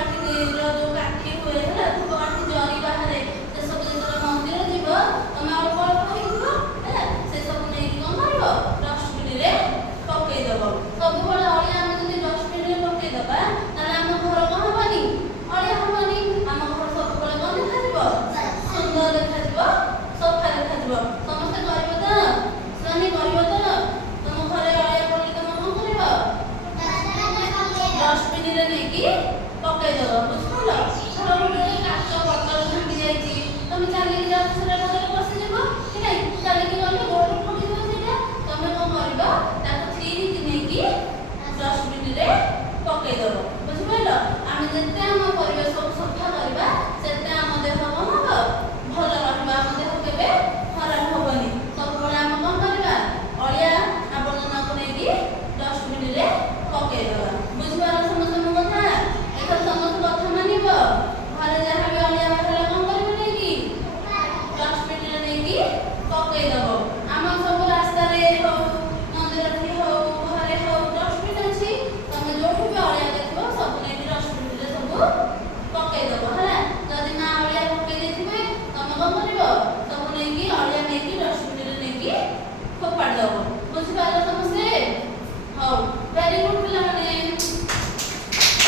ଧୂପକାଠିର ଯୋଉ କାଠି ହୁଏ ହେଲା, ଧୂପକାଠି ଜରି ବାହାରେ, ସେ ସବୁ ଯେତେବେଳେ ମନ୍ଦିର ଯିବ ତମେ ଅଳ୍ପ ଅଳ୍ପ ହେଇଯିବ ହେଲା, ସେ ସବୁ ନେଇକି କଣ କରିବ ଡଷ୍ଟବିନରେ ପକେଇଦବ। ସବୁବେଳେ ଅଳିଆ ଆମେ ଯଦି ଡଷ୍ଟବିନରେ ପକେଇଦବା ତାହେଲେ ଆମ ଘର କଣ ହବନି, ଅଳିଆ ହବନି। ଆମ ଘର ସବୁବେଳେ କଣ ଦେଖାଯିବ, ସୁନ୍ଦର ଦେଖାଯିବ, ସଫା ଦେଖାଯିବ। ସମସ୍ତେ କରିବ ତ, ଶ୍ରେଣୀ କରିବ ତ। ତମ ଘରେ ଅଳିଆ ପଡ଼ିଲେ ତମେ କଣ କରିବ, ଡଷ୍ଟବିନରେ ନେଇକି ପକେଇଦବ। ବୁଝିପାରିଲ? ଧର ଗୋଟେ କାଚ ବୋତଲ ଭାଙ୍ଗି ଯାଇଛି, ତମେ ଚାଲିକି ଯାଉଛ ସେଟା ଘରେ ପଶିଯିବ, ଠିକ ଅଛି, ଚାଲିକି ଗଲେ ଗୋଡ ଫୁଟିଯିବ ସେଇଟା, ତମେ କଣ କରିବ ତାକୁ ଚିରିକି ନେଇକି ଡଷ୍ଟବିନରେ ପକେଇଦବ। ବୁଝିପାରିଲ? ଆମେ ଯେତେ ଆମ ପରିବେଶକୁ ସଫା କରିବା